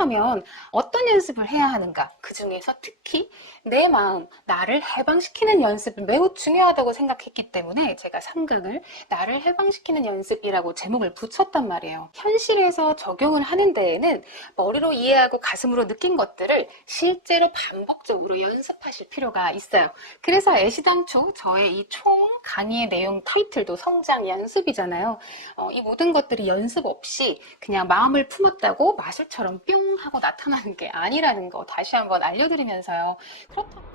그렇다면 어떤 연습을 해야 하는가? 그 중에서 특히 내 마음, 나를 해방시키는 연습은 매우 중요하다고 생각했기 때문에 제가 삼강을 나를 해방시키는 연습이라고 제목을 붙였단 말이에요. 현실에서 적용을 하는 데에는 머리로 이해하고 가슴으로 느낀 것들을 실제로 반복적으로 연습하실 필요가 있어요. 그래서 애시당초 저의 이 총 강의의 내용 타이틀도 성장 연습이잖아요. 이 모든 것들이 연습 없이 그냥 마음을 품었다고 마술처럼 뿅 하고 나타나는 게 아니라는 거 다시 한번 알려드리면서요. 그렇다고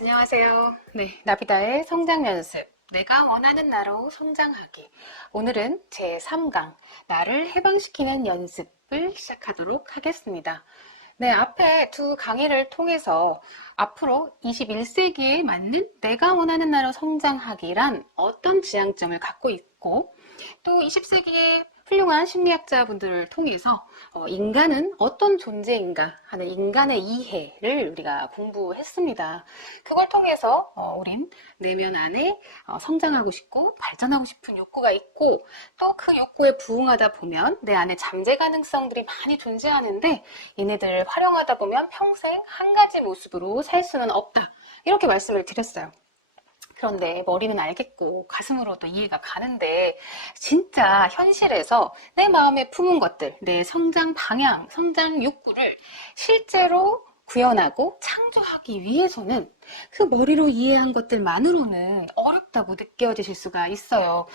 안녕하세요. 네, 나비다의 성장 연습. 내가 원하는 나로 성장하기. 오늘은 제 3강, 나를 해방시키는 연습을 시작하도록 하겠습니다. 네, 앞에 두 강의를 통해서 앞으로 21세기에 맞는 내가 원하는 나로 성장하기란 어떤 지향점을 갖고 있고, 또 20세기의 훌륭한 심리학자분들을 통해서 인간은 어떤 존재인가 하는 인간의 이해를 우리가 공부했습니다. 그걸 통해서 우린 내면 안에 성장하고 싶고 발전하고 싶은 욕구가 있고 또 그 욕구에 부응하다 보면 내 안에 잠재 가능성들이 많이 존재하는데 얘네들을 활용하다 보면 평생 한 가지 모습으로 살 수는 없다. 이렇게 말씀을 드렸어요. 그런데 머리는 알겠고 가슴으로도 이해가 가는데 진짜 현실에서 내 마음에 품은 것들, 내 성장 방향, 성장 욕구를 실제로 구현하고 창조하기 위해서는 그 머리로 이해한 것들만으로는 어렵다고 느껴지실 수가 있어요.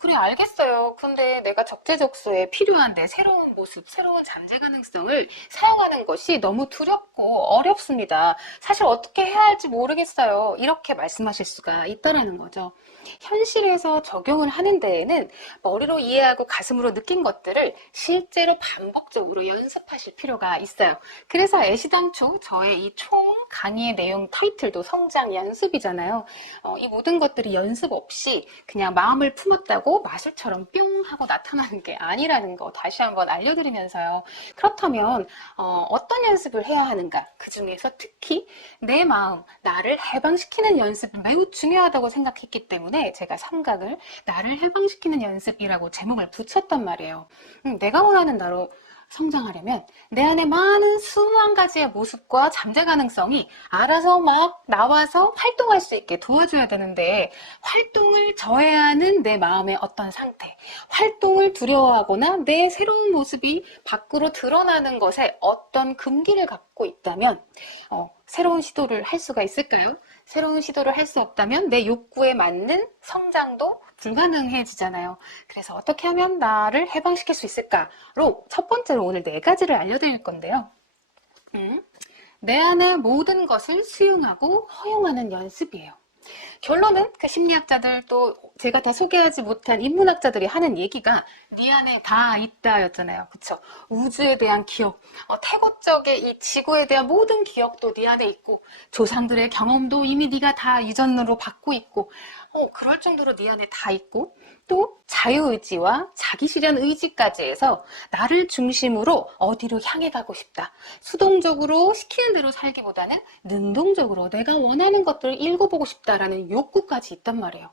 그래 알겠어요. 근데 내가 적재적소에 필요한 내 새로운 모습, 새로운 잠재 가능성을 사용하는 것이 너무 두렵고 어렵습니다. 사실 어떻게 해야 할지 모르겠어요. 이렇게 말씀하실 수가 있다라는 거죠. 현실에서 적용을 하는 데에는 머리로 이해하고 가슴으로 느낀 것들을 실제로 반복적으로 연습하실 필요가 있어요. 그래서 애시당초 저의 이 총 강의의 내용 타이틀도 성장 연습이잖아요. 이 모든 것들이 연습 없이 그냥 마음을 품었다고 마술처럼 뿅 하고 나타나는 게 아니라는 거 다시 한번 알려드리면서요. 그렇다면 어떤 연습을 해야 하는가? 그 중에서 특히 내 마음, 나를 해방시키는 연습은 매우 중요하다고 생각했기 때문에 제가 삼각을 나를 해방시키는 연습이라고 제목을 붙였단 말이에요. 내가 원하는 나로 성장하려면 내 안에 많은 수만 가지의 모습과 잠재 가능성이 알아서 막 나와서 활동할 수 있게 도와줘야 되는데 활동을 저해하는 내 마음의 어떤 상태, 활동을 두려워하거나 내 새로운 모습이 밖으로 드러나는 것에 어떤 금기를 갖고 있다면 새로운 시도를 할 수가 있을까요? 새로운 시도를 할 수 없다면 내 욕구에 맞는 성장도 불가능해지잖아요. 그래서 어떻게 하면 나를 해방시킬 수 있을까로 첫 번째로 오늘 4가지를 알려드릴 건데요. 내 안의 모든 것을 수용하고 허용하는 연습이에요. 결론은 그 심리학자들 또 제가 다 소개하지 못한 인문학자들이 하는 얘기가 네 안에 다 있다 였잖아요. 그쵸? 우주에 대한 기억, 태고적의 이 지구에 대한 모든 기억도 네 안에 있고 조상들의 경험도 이미 네가 다 유전으로 받고 있고 그럴 정도로 네 안에 다 있고 또 자유의지와 자기실현 의지까지 해서 나를 중심으로 어디로 향해 가고 싶다. 수동적으로 시키는 대로 살기보다는 능동적으로 내가 원하는 것들을 읽어보고 싶다라는 욕구까지 있단 말이에요.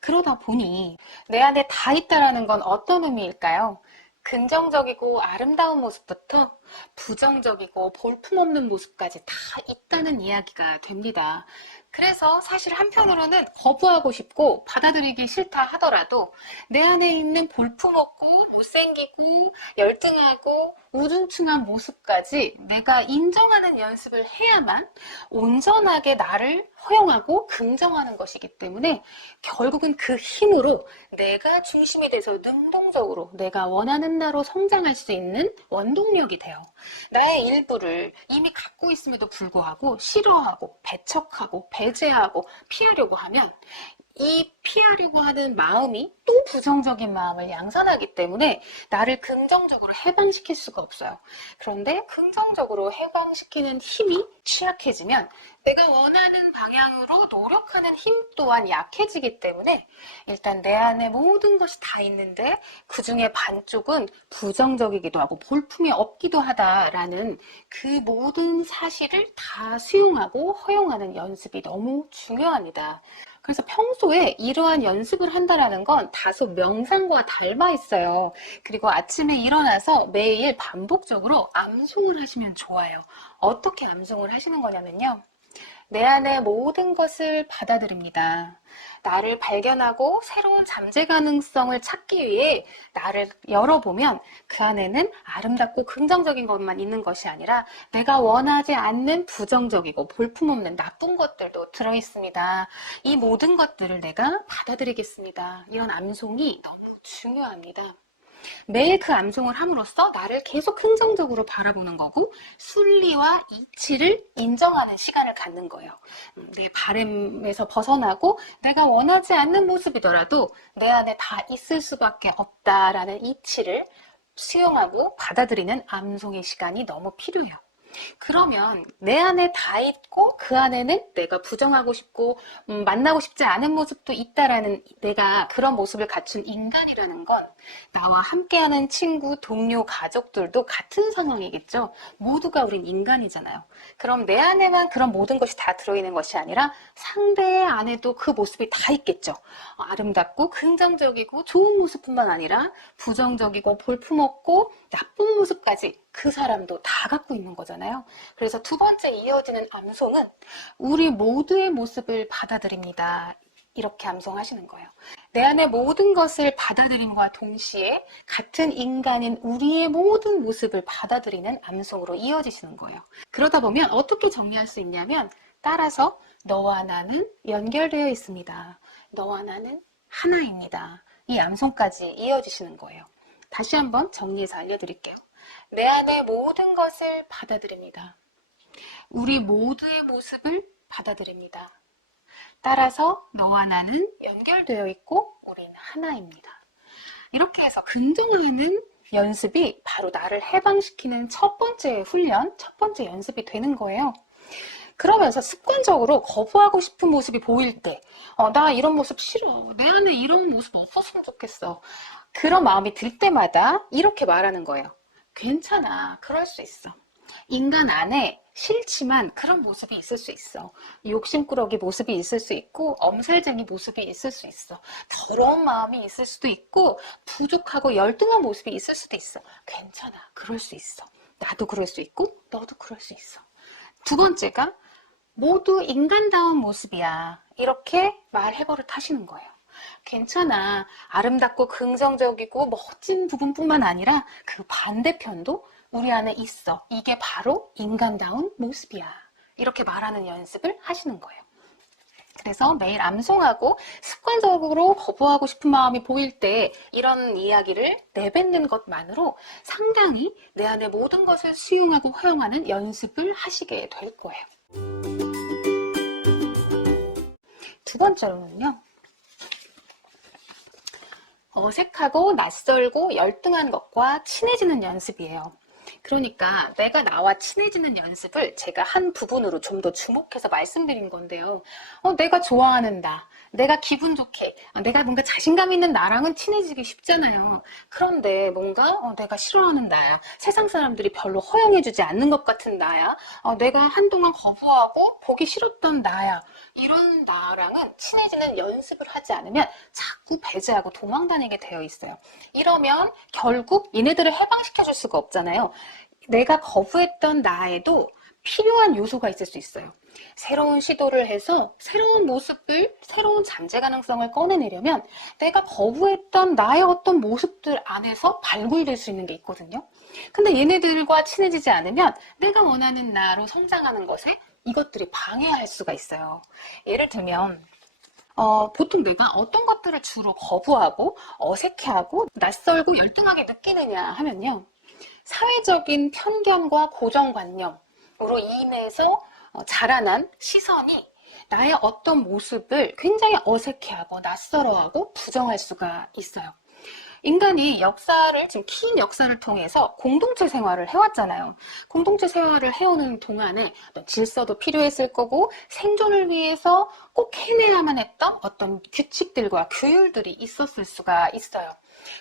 그러다 보니 내 안에 다 있다라는 건 어떤 의미일까요? 긍정적이고 아름다운 모습부터 부정적이고 볼품없는 모습까지 다 있다는 이야기가 됩니다. 그래서 사실 한편으로는 거부하고 싶고 받아들이기 싫다 하더라도 내 안에 있는 볼품없고 못생기고 열등하고 우중충한 모습까지 내가 인정하는 연습을 해야만 온전하게 나를 허용하고 긍정하는 것이기 때문에 결국은 그 힘으로 내가 중심이 돼서 능동적으로 내가 원하는 나로 성장할 수 있는 원동력이 돼요. 나의 일부를 이미 갖고 있음에도 불구하고 싫어하고 배척하고 배제하고 피하려고 하면 이 피하려고 하는 마음이 또 부정적인 마음을 양산하기 때문에 나를 긍정적으로 해방시킬 수가 없어요. 그런데 긍정적으로 해방시키는 힘이 취약해지면 내가 원하는 방향으로 노력하는 힘 또한 약해지기 때문에 일단 내 안에 모든 것이 다 있는데 그 중에 반쪽은 부정적이기도 하고 볼품이 없기도 하다라는 그 모든 사실을 다 수용하고 허용하는 연습이 너무 중요합니다. 그래서 평소에 이러한 연습을 한다는 건 다소 명상과 닮아 있어요. 그리고 아침에 일어나서 매일 반복적으로 암송을 하시면 좋아요. 어떻게 암송을 하시는 거냐면요. 내 안의 모든 것을 받아들입니다. 나를 발견하고 새로운 잠재 가능성을 찾기 위해 나를 열어보면 그 안에는 아름답고 긍정적인 것만 있는 것이 아니라 내가 원하지 않는 부정적이고 볼품없는 나쁜 것들도 들어있습니다. 이 모든 것들을 내가 받아들이겠습니다. 이런 암송이 너무 중요합니다. 매일 그 암송을 함으로써 나를 계속 긍정적으로 바라보는 거고 순리와 이치를 인정하는 시간을 갖는 거예요. 내 바램에서 벗어나고 내가 원하지 않는 모습이더라도 내 안에 다 있을 수밖에 없다라는 이치를 수용하고 받아들이는 암송의 시간이 너무 필요해요. 그러면 내 안에 다 있고 그 안에는 내가 부정하고 싶고 만나고 싶지 않은 모습도 있다라는 내가 그런 모습을 갖춘 인간이라는 건 나와 함께하는 친구, 동료, 가족들도 같은 상황이겠죠. 모두가 우린 인간이잖아요. 그럼 내 안에만 그런 모든 것이 다 들어있는 것이 아니라 상대의 안에도 그 모습이 다 있겠죠. 아름답고 긍정적이고 좋은 모습뿐만 아니라 부정적이고 볼품없고 나쁜 모습까지 그 사람도 다 갖고 있는 거잖아요. 그래서 두 번째 이어지는 암송은 우리 모두의 모습을 받아들입니다. 이렇게 암송하시는 거예요. 내 안의 모든 것을 받아들임과 동시에 같은 인간인 우리의 모든 모습을 받아들이는 암송으로 이어지시는 거예요. 그러다 보면 어떻게 정리할 수 있냐면 따라서 너와 나는 연결되어 있습니다. 너와 나는 하나입니다. 이 암송까지 이어지시는 거예요. 다시 한번 정리해서 알려드릴게요. 내 안의 모든 것을 받아들입니다. 우리 모두의 모습을 받아들입니다. 따라서 너와 나는 연결되어 있고 우린 하나입니다. 이렇게 해서 긍정하는 연습이 바로 나를 해방시키는 첫 번째 훈련, 첫 번째 연습이 되는 거예요. 그러면서 습관적으로 거부하고 싶은 모습이 보일 때, 나 이런 모습 싫어. 내 안에 이런 모습 없었으면 좋겠어. 그런 마음이 들 때마다 이렇게 말하는 거예요. 괜찮아. 그럴 수 있어. 인간 안에 싫지만 그런 모습이 있을 수 있어. 욕심꾸러기 모습이 있을 수 있고 엄살쟁이 모습이 있을 수 있어. 더러운 마음이 있을 수도 있고 부족하고 열등한 모습이 있을 수도 있어. 괜찮아. 그럴 수 있어. 나도 그럴 수 있고 너도 그럴 수 있어. 두 번째가 모두 인간다운 모습이야. 이렇게 말해버릇 하시는 거예요. 괜찮아. 아름답고 긍정적이고 멋진 부분뿐만 아니라 그 반대편도 우리 안에 있어. 이게 바로 인간다운 모습이야. 이렇게 말하는 연습을 하시는 거예요. 그래서 매일 암송하고 습관적으로 거부하고 싶은 마음이 보일 때 이런 이야기를 내뱉는 것만으로 상당히 내 안의 모든 것을 수용하고 허용하는 연습을 하시게 될 거예요. 두 번째로는요. 어색하고 낯설고 열등한 것과 친해지는 연습이에요. 그러니까 내가 나와 친해지는 연습을 제가 한 부분으로 좀 더 주목해서 말씀드린 건데요. 내가 좋아하는 나, 내가 기분 좋게, 내가 뭔가 자신감 있는 나랑은 친해지기 쉽잖아요. 그런데 뭔가 내가 싫어하는 나야, 세상 사람들이 별로 허용해주지 않는 것 같은 나야, 내가 한동안 거부하고 보기 싫었던 나야, 이런 나랑은 친해지는 연습을 하지 않으면 자꾸 배제하고 도망다니게 되어 있어요. 이러면 결국 얘네들을 해방시켜줄 수가 없잖아요. 내가 거부했던 나에도 필요한 요소가 있을 수 있어요. 새로운 시도를 해서 새로운 모습을, 새로운 잠재 가능성을 꺼내내려면 내가 거부했던 나의 어떤 모습들 안에서 발굴될 수 있는 게 있거든요. 근데 얘네들과 친해지지 않으면 내가 원하는 나로 성장하는 것에 이것들이 방해할 수가 있어요. 예를 들면 보통 내가 어떤 것들을 주로 거부하고 어색해하고 낯설고 열등하게 느끼느냐 하면요. 사회적인 편견과 고정관념으로 인해서 자라난 시선이 나의 어떤 모습을 굉장히 어색해하고 낯설어하고 부정할 수가 있어요. 인간이 역사를, 지금 긴 역사를 통해서 공동체 생활을 해왔잖아요. 공동체 생활을 해오는 동안에 어떤 질서도 필요했을 거고 생존을 위해서 꼭 해내야만 했던 어떤 규칙들과 규율들이 있었을 수가 있어요.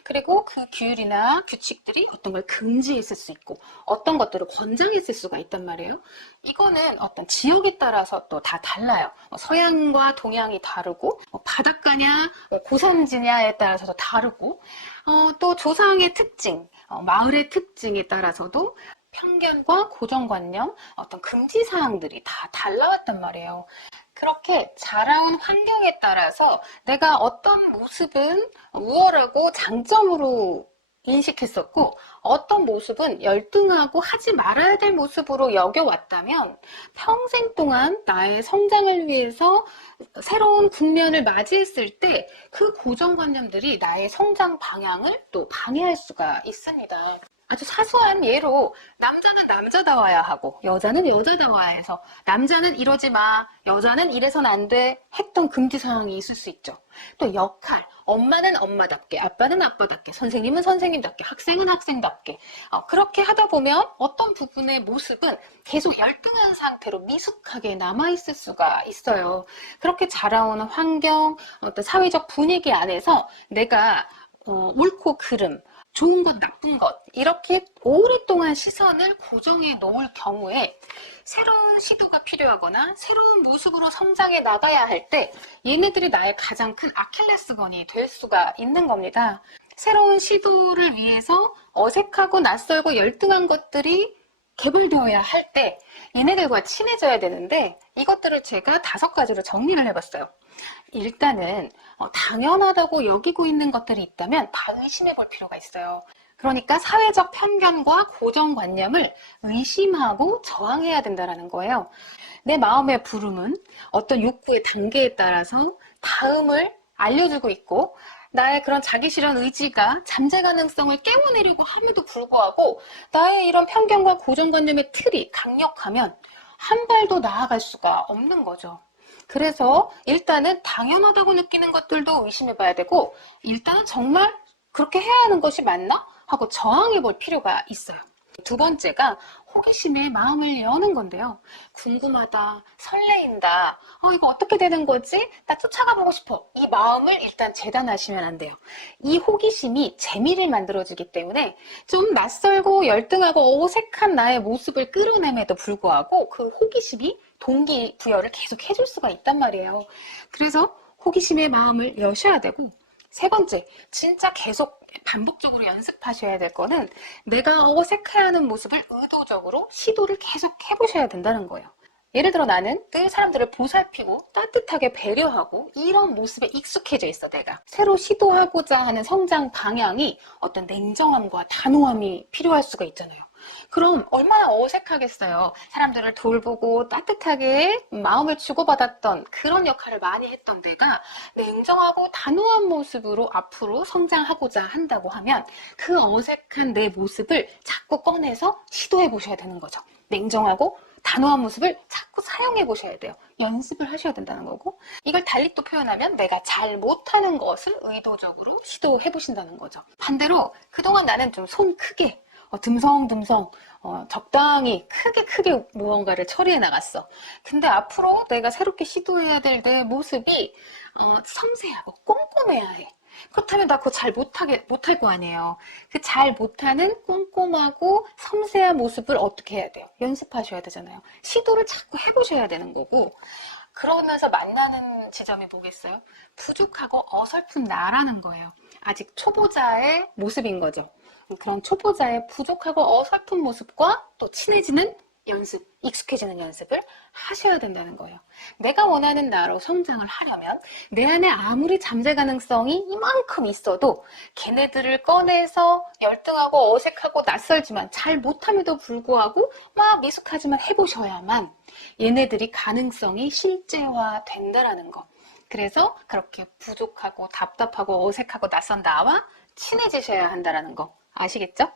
그리고 그 규율이나 규칙들이 어떤 걸 금지했을 수 있고 어떤 것들을 권장했을 수가 있단 말이에요. 이거는 어떤 지역에 따라서 또 다 달라요. 서양과 동양이 다르고 바닷가냐 고산지냐에 따라서도 다르고 또 조상의 특징, 마을의 특징에 따라서도 편견과 고정관념, 어떤 금지사항들이 다 달라왔단 말이에요. 그렇게 자라온 환경에 따라서 내가 어떤 모습은 우월하고 장점으로 인식했었고 어떤 모습은 열등하고 하지 말아야 될 모습으로 여겨왔다면 평생 동안 나의 성장을 위해서 새로운 국면을 맞이했을 때 그 고정관념들이 나의 성장 방향을 또 방해할 수가 있습니다. 아주 사소한 예로 남자는 남자다워야 하고 여자는 여자다워야 해서 남자는 이러지 마, 여자는 이래선 안 돼 했던 금지사항이 있을 수 있죠. 또 역할, 엄마는 엄마답게, 아빠는 아빠답게, 선생님은 선생님답게, 학생은 학생답게 그렇게 하다 보면 어떤 부분의 모습은 계속 열등한 상태로 미숙하게 남아있을 수가 있어요. 그렇게 자라오는 환경, 어떤 사회적 분위기 안에서 내가 옳고 그름, 좋은 것, 나쁜 것 이렇게 오랫동안 시선을 고정해 놓을 경우에 새로운 시도가 필요하거나 새로운 모습으로 성장해 나가야 할 때 얘네들이 나의 가장 큰 아킬레스건이 될 수가 있는 겁니다. 새로운 시도를 위해서 어색하고 낯설고 열등한 것들이 개발되어야 할 때 얘네들과 친해져야 되는데 이것들을 제가 5가지로 정리를 해봤어요. 일단은 당연하다고 여기고 있는 것들이 있다면 다 의심해 볼 필요가 있어요. 그러니까 사회적 편견과 고정관념을 의심하고 저항해야 된다는 거예요. 내 마음의 부름은 어떤 욕구의 단계에 따라서 다음을 알려주고 있고 나의 그런 자기 실현 의지가 잠재 가능성을 깨워내려고 함에도 불구하고 나의 이런 편견과 고정관념의 틀이 강력하면 한 발도 나아갈 수가 없는 거죠. 그래서 일단은 당연하다고 느끼는 것들도 의심해 봐야 되고 일단은 정말 그렇게 해야 하는 것이 맞나? 하고 저항해 볼 필요가 있어요. 2번째가 호기심에 마음을 여는 건데요. 궁금하다, 설레인다, 이거 어떻게 되는 거지? 나 쫓아가 보고 싶어. 이 마음을 일단 재단하시면 안 돼요. 이 호기심이 재미를 만들어주기 때문에 좀 낯설고 열등하고 어색한 나의 모습을 끌어냄에도 불구하고 그 호기심이 동기부여를 계속 해줄 수가 있단 말이에요. 그래서 호기심의 마음을 여셔야 되고 3번째, 진짜 계속 반복적으로 연습하셔야 될 거는 내가 어색해하는 모습을 의도적으로 시도를 계속 해보셔야 된다는 거예요. 예를 들어 나는 늘 사람들을 보살피고 따뜻하게 배려하고 이런 모습에 익숙해져 있어 내가. 새로 시도하고자 하는 성장 방향이 어떤 냉정함과 단호함이 필요할 수가 있잖아요. 그럼 얼마나 어색하겠어요. 사람들을 돌보고 따뜻하게 마음을 주고받았던 그런 역할을 많이 했던 내가 냉정하고 단호한 모습으로 앞으로 성장하고자 한다고 하면 그 어색한 내 모습을 자꾸 꺼내서 시도해 보셔야 되는 거죠. 냉정하고 단호한 모습을 자꾸 사용해 보셔야 돼요. 연습을 하셔야 된다는 거고 이걸 달리 또 표현하면 내가 잘 못하는 것을 의도적으로 시도해 보신다는 거죠. 반대로 그동안 나는 좀 손 크게 듬성듬성 적당히 크게 무언가를 처리해 나갔어. 근데 앞으로 내가 새롭게 시도해야 될 내 모습이 섬세하고 꼼꼼해야 해. 그렇다면 나 그거 잘 못할 거 아니에요. 그 잘 못하는 꼼꼼하고 섬세한 모습을 어떻게 해야 돼요? 연습하셔야 되잖아요. 시도를 자꾸 해보셔야 되는 거고 그러면서 만나는 지점이 뭐겠어요? 부족하고 어설픈 나라는 거예요. 아직 초보자의 모습인 거죠. 그런 초보자의 부족하고 어설픈 모습과 또 친해지는 연습, 익숙해지는 연습을 하셔야 된다는 거예요. 내가 원하는 나로 성장을 하려면 내 안에 아무리 잠재 가능성이 이만큼 있어도 걔네들을 꺼내서 열등하고 어색하고 낯설지만 잘 못함에도 불구하고 막 미숙하지만 해보셔야만 얘네들이 가능성이 실제화 된다라는 거. 그래서 그렇게 부족하고 답답하고 어색하고 낯선 나와 친해지셔야 한다는 거 아시겠죠?